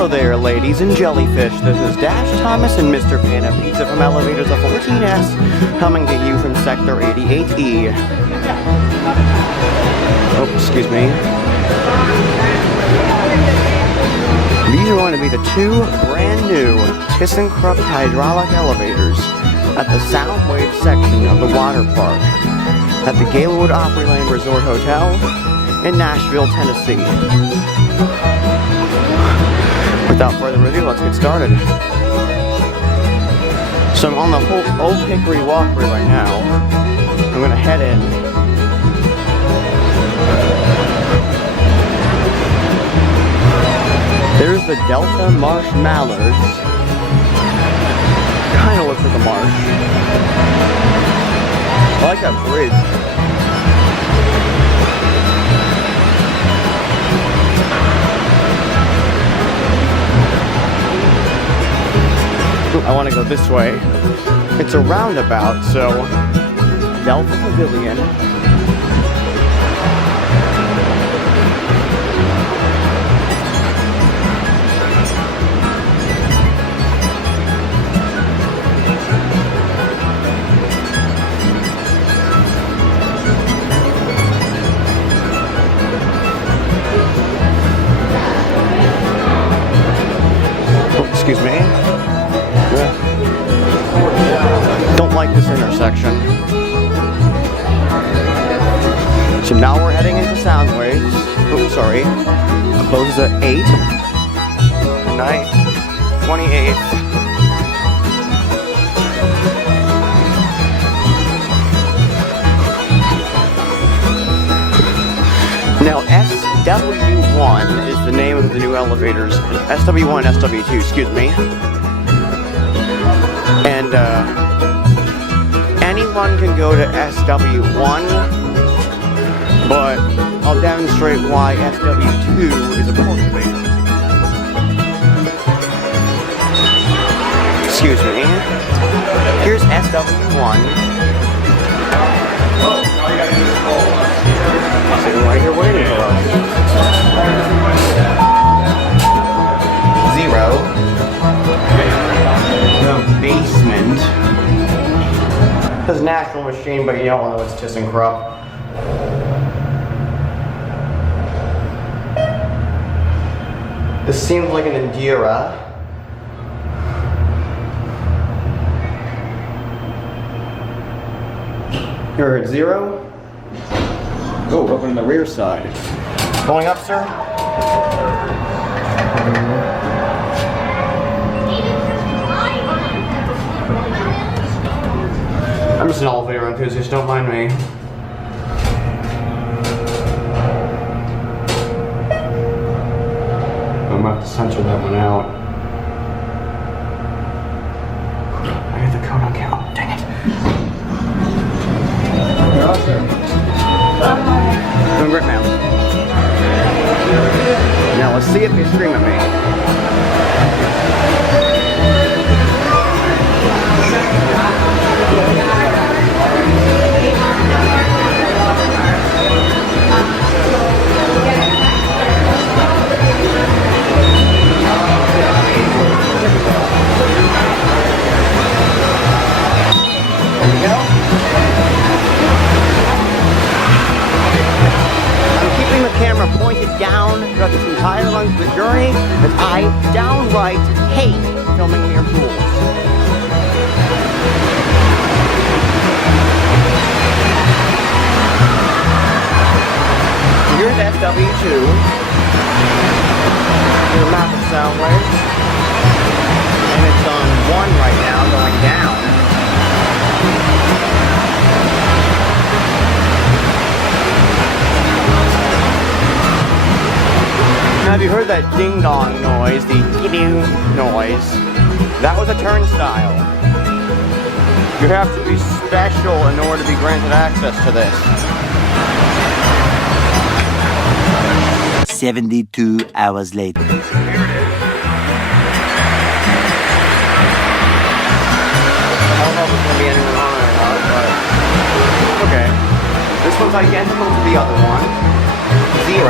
Hello there, ladies and jellyfish. This is Dash Thomas and Mr. Panda Pizza from Elevators SW14 coming to you from Sector 88E. Oh, excuse me. These are going to be the two brand new ThyssenKrupp hydraulic elevators at the Soundwaves section of the water park at the Gaylord Opryland Resort Hotel in Nashville, Tennessee. Without further ado, let's get started. So I'm on the Old Hickory walkway right now. I'm going to head in. There's the Delta Marsh Mallards. Kind of looks like a marsh. I like that bridge. I want to go this way. It's a roundabout, so Delta Pavilion. Oh, excuse me. Don't like this intersection. So now we're heading into Soundwaves. Oops, sorry. Closes at 8. Good night. 28th. Now SW1 is the name of the new elevators. SW1 and SW2, excuse me. And anyone can go to SW1, but I'll demonstrate why SW2 is appropriate. Excuse me. Here's SW1. Sitting right here waiting for us. 0. The basement. It says Nashville machine, but you don't know it's ThyssenKrupp. This seems like an Endura. You're at 0. Oh, open the rear side. Going up, sir? I'm just an elevator enthusiast, don't mind me. I'm about to censor that one out. I got the code on camera. Oh, dang it. You're all set. Doing great, ma'am. Now let's see if they scream at me. Throughout this entire length of the journey, that I downright hate filming near pools. Here's SW2. Here's a map of Soundwaves. And it's on 1 right now, going down. Now, have you heard that ding-dong noise, the ding noise? That was a turnstile. You have to be special in order to be granted access to this. 72 hours later. Here it is. I don't know if there's going to be anyone on it or not, but... Okay. This one's identical to the other one. 0.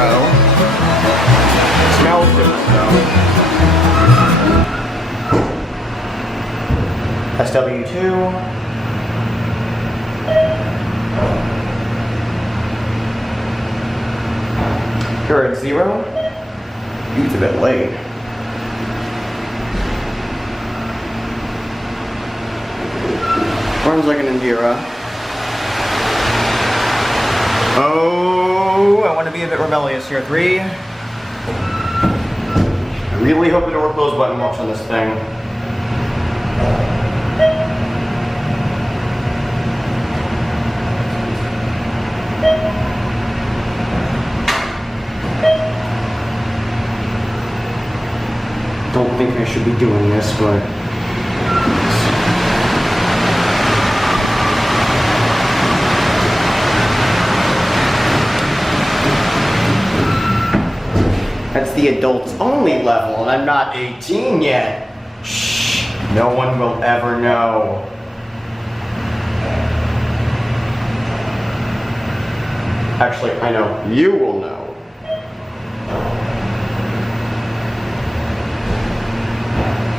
Smells different though. SW2. You're at 0. It's a bit late. Runs like an Endura. Oh, I want to be a bit rebellious here. 3. I really hope the door close button works on this thing. Don't think I should be doing this, but that's the adults only level, and I'm not 18 yet. Shh, no one will ever know. Actually, I know you will know.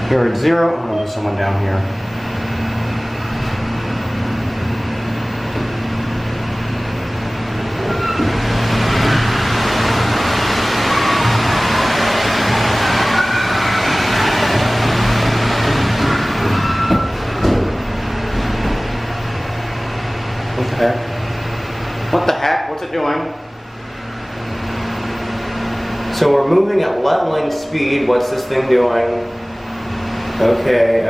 You're at 0. Oh, there's someone down here. What the heck? What the heck? What's it doing? So we're moving at leveling speed. What's this thing doing? Okay,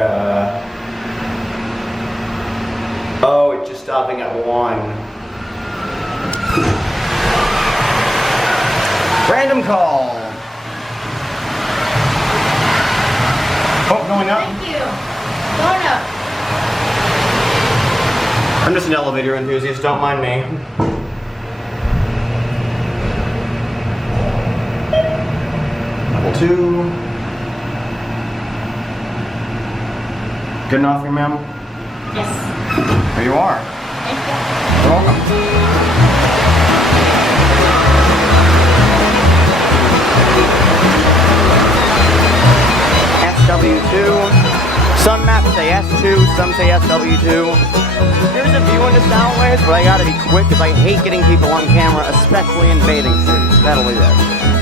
oh, it's just stopping at 1. Random call. Oh, going up? Thank you. Going up. I'm just an elevator enthusiast, don't mind me. Level 2. Good enough for you, ma'am? Yes. There you are. Thank you. You're welcome. SW2. Some maps say S2, some say SW2. Here's a view into Soundwaves, but I gotta be quick because I hate getting people on camera, especially in bathing suits. That'll be it.